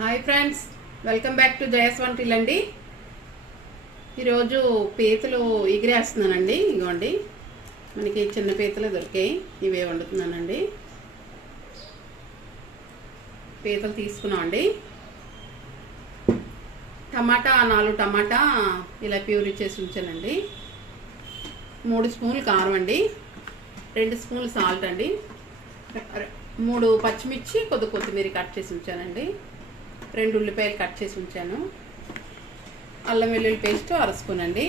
Hi friends, welcome back to Jaya స్వంటిల్లు అండి. ఈరోజు పీతలు ఎగిరేస్తున్నానండి. ఇగోండి, మనకి చిన్న పీతలు దొరికాయి, ఇవే వండుతున్నానండి. పీతలు తీసుకున్నామండి. టమాటా 4 టమాటా ఇలా ప్యూరీ చేసి ఉంచానండి. 3 స్పూన్లు కారం అండి, 2 స్పూన్లు సాల్ట్ అండి, 3 పచ్చిమిర్చి, కొత్తిమీర కట్ చేసి ఉంచానండి, 2 ఉల్లిపాయలు కట్ చేసి ఉంచాను, అల్లం వెల్లుల్లి పేస్ట్ 1/2 స్పూన్ అండి,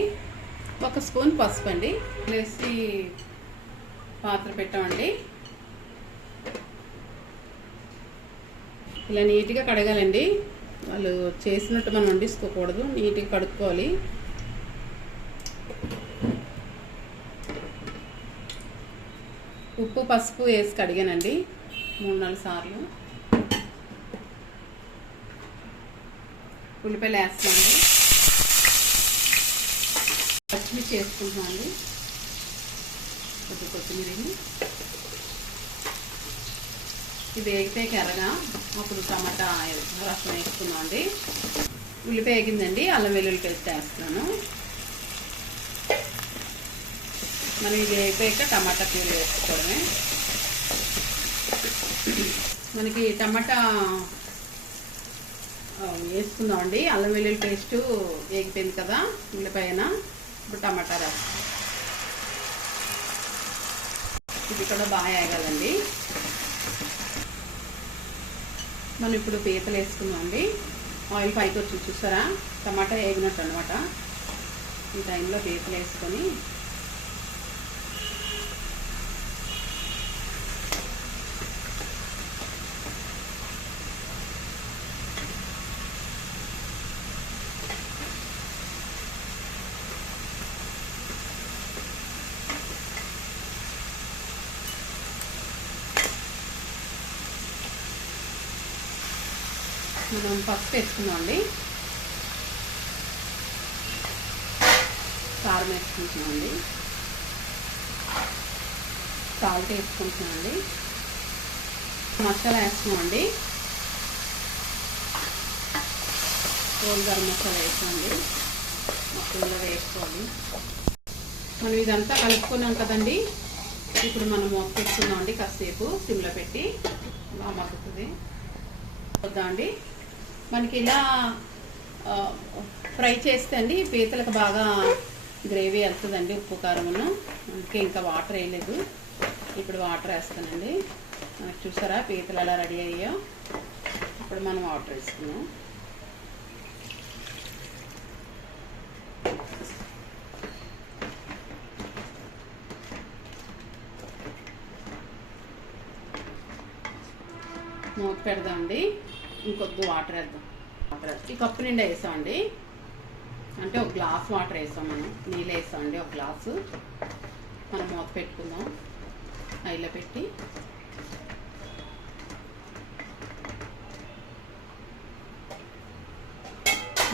1 స్పూన్ పసుపు అండి వేసి పాత్ర పెట్టామండి. ఇలా నీట్గా కడగాలండి. వాళ్ళు చేసినట్టు మనం వండిసుకోకూడదు, నీట్గా కడుక్కోవాలి. ఉప్పు పసుపు వేసి కడిగానండి 3-4 సార్లు. ఉల్లిపాయలు వేస్తామండి, పచ్చిమిర్చి వేసుకుంటున్నామండి, కొత్తిమీరని ఇది వేగితే ఎర్రగా అప్పుడు టమాటా రసం వేసుకున్నామండి. ఉల్లిపాయ వేగిందండి, అల్లం వెల్లుల్లి పేస్ట్ వేస్తున్నాను. మనం ఇది వేగిపోయాక టమాటా ప్యూరీ వేసుకోవడమే. మనకి టమాటా వేసుకుందామండి. అల్లం వెల్లుల్లి పేస్ట్ వేగిపోయింది కదా ఉల్లిపాయన, ఇప్పుడు టమాటా వేస్తాం. ఇది కూడా బాగా వేగాలండి. మనం ఇప్పుడు పీతలు వేసుకుందామండి. ఆయిల్ పైకి వచ్చి చూసారా, టమాటా వేగినట్టు అనమాట. ఈ టైంలో పీతలు వేసుకొని మనం పసుపు వేసుకున్నామండి, కారం వేసుకుంటున్నామండి, సాల్ట్ వేసుకుంటున్నామండి, మసాలా వేస్తున్నామండి, హోల్ గరం మసాలా వేసామండి, మొత్తంలో వేసుకోవాలి. మనం ఇదంతా కలుపుకున్నాం కదండి. ఇప్పుడు మనం మూత పెట్టుకున్నామండి, కాసేపు సిమ్లో పెట్టి బాగా మగ్గుతుంది. వద్దామండి, మనకి ఇలా ఫ్రై చేస్తే అండి పీతలకు బాగా గ్రేవీ వెళ్తుందండి, ఉప్పు కారమును. అందుకే ఇంకా వాటర్ వేయలేదు, ఇప్పుడు వాటర్ వేస్తానండి. మనకు చూసారా పీతలు ఎలా రెడీ అయ్యాయో. ఇప్పుడు మనం వాటర్ వేసుకున్నాం. మూత పెడదామండి, ఇంకొద్దు వాటర్ వేద్దాం. ఈ కప్పు నిండా వేసామండి, అంటే 1 గ్లాస్ వాటర్ వేసాం. మనం నీళ్ళు వేసామండి 1 గ్లాసు. మనం మూత పెట్టుకుందాం, హైలో పెట్టి.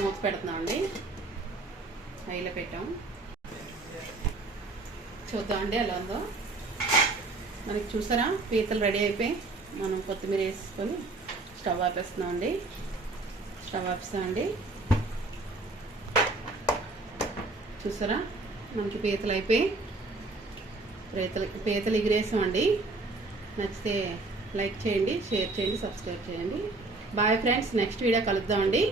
మూత పెడుతున్నామండి, హైలో పెట్టాం. చూద్దామండి ఎలా ఉందో. మనకి చూసారా పీతలు రెడీ అయిపోయి. మనం కొత్తిమీర వేసుకొని స్టవ్ ఆపేస్తున్నామండి. స్టవ్ ఆపిస్తామండి. చూసారా మనకి పీతలు అయిపోయి, పీతలు ఎగిరేసామండి. నచ్చితే లైక్ చేయండి, షేర్ చేయండి, సబ్స్క్రైబ్ చేయండి. బాయ్ ఫ్రెండ్స్, నెక్స్ట్ వీడియో కలుద్దామండి.